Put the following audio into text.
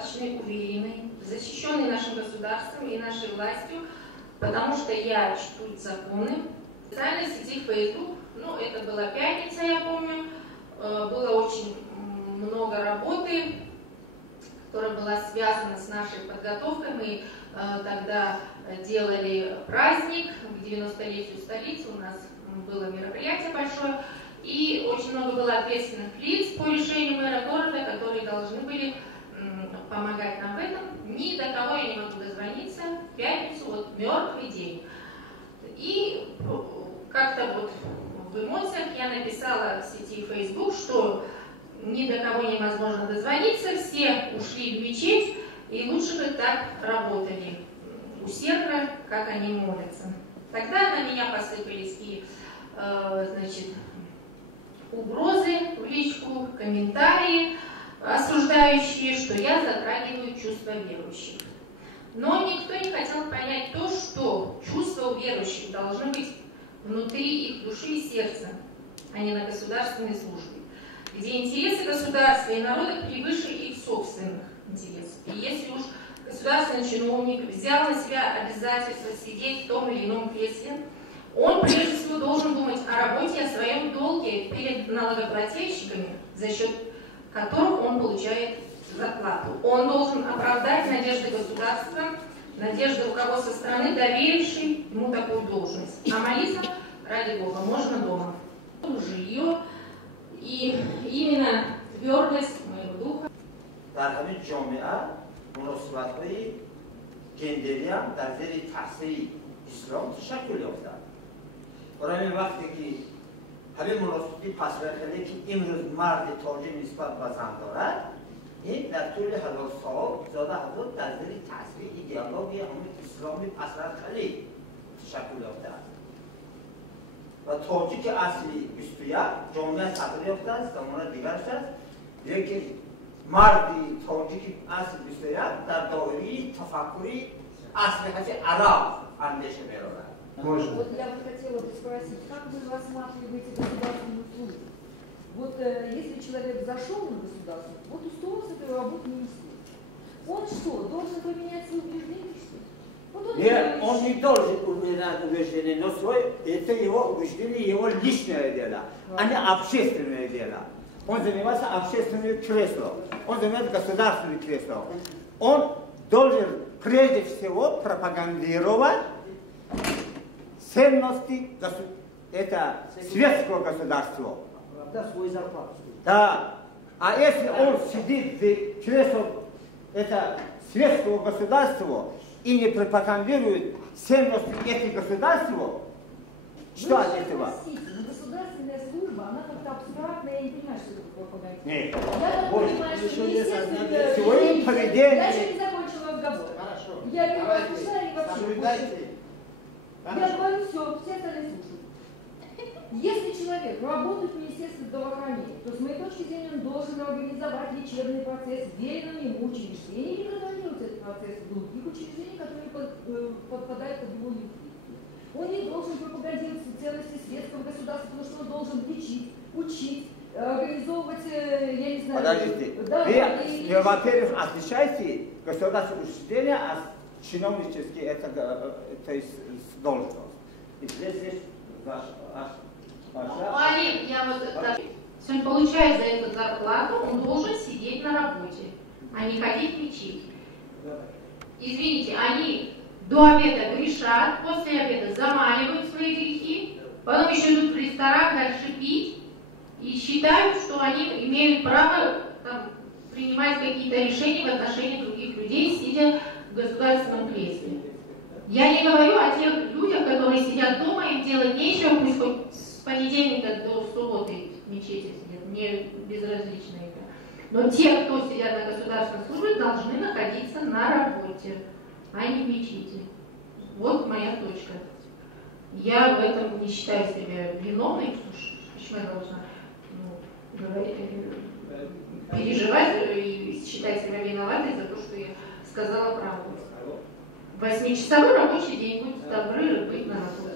самодостаточный, уверенный, защищенный нашим государством и нашей властью, потому что я чту законы. В социальной сети Facebook, ну, это была пятница, я помню, было очень много работы, которая была связана с нашей подготовкой. Мы тогда делали праздник к 90-летию столицы, у нас было мероприятие большое, и очень много было ответственных лиц по решению мэра города, которые должны были помогать нам в этом. Ни до кого я не могу дозвониться, в пятницу, вот мертвый день. И как-то вот в эмоциях я написала в сети Facebook, что ни до кого невозможно дозвониться, все ушли в мечеть, и лучше бы так работали усердно, как они молятся. Тогда на меня посыпались и, значит, угрозы в личку, комментарии, осуждающие, что я затрагиваю чувства верующих. Но никто не хотел понять то, что чувства у верующих должны быть внутри их души и сердца, а не на государственной службе, где интересы государства и народа превыше их собственных интересов. И если уж государственный чиновник взял на себя обязательство сидеть в том или ином кресле, он прежде всего должен думать о работе, о своем долге перед налогоплательщиками, за счет которых он получает зарплату. Он должен оправдать надежды государства, надежды руководства страны, доверившей ему такую должность. А молиться, ради Бога, можно дома. Жилье и именно твердость моего духа. در همین جامعه مناسبت‌های جندری هم در زیر تأثیر اسلام تشکل یافتند. برای این وقتی که همین مناسبتی پس رفته که امروز مرد تاجر نسبت به زن دارد، این در طول هزار سال زاده حضرت در زیر تأثیر ایدئولوژی همین اسلامی پس رفته تشکل یافته است. و تاجیک اصلی 21 جامعه صدر یافته است، زمان دیگرش است، یکی مردی تاجیک اصل 21 در دایره تفکری اصلی هستی عرب اندیشه می‌رود. Вот я бы хотела бы спросить, как вы рассматриваете государственную службу? Вот если человек зашел на государство, вот устроился этой работы министром, он что, должен поменять свои убеждения, что ли? Вот нет, он не должен поменять убеждения, но это его убеждение, его личное дело, а не общественное дело. Он занимается общественным креслом, он занимается государственным креслом. Он должен прежде всего пропагандировать ценности это светского государства. Да, свой зарплату. Да. А если он сидит в кресле это светского государства и не пропагандирует ценности этих государств, что от этого? Государственная служба, она как-то абстрактная, я не понимаю, что это пропаганда. Нет. Я понимаю, что естественно... Своим поведением... Я еще не закончила разговор. Хорошо. Я не пришла и вообще... Я говорю, все остальные слушают. Если человек работает в Министерстве здравоохранения, то с моей точки зрения он должен организовать лечебный процесс в веренном ему учреждении и контролировать этот процесс в других учреждениях, которые подпадают под его юрисдикцию. Он не должен пропагандировать ценности светского государства, потому что он должен лечить, учить, организовывать, я не знаю... Подождите, да, вы, во-первых, отличаете государственное учреждение от чиновнических, это есть должность. И здесь Алим, я вот сегодня получает за эту зарплату, он должен сидеть на работе, а не ходить в мечеть. Извините, они до обеда грешат, после обеда замаливают свои грехи, потом еще идут в ресторан дальше пить и считают, что они имеют право там, принимать какие-то решения в отношении других людей, сидя в государственном кресле. Я не говорю о тех людях, которые сидят дома, им делать нечего, пусть хоть с понедельника до субботы в мечети сидят, мне безразлично это. Но те, кто сидят на государственной службе, должны находиться на работе, а не в мечети. Вот моя точка. Я в этом не считаю себя виновной, почему я должна переживать и считать себя виноватой за то, что я сказала правду. 8-часовой рабочий день, будьте добры быть на работе.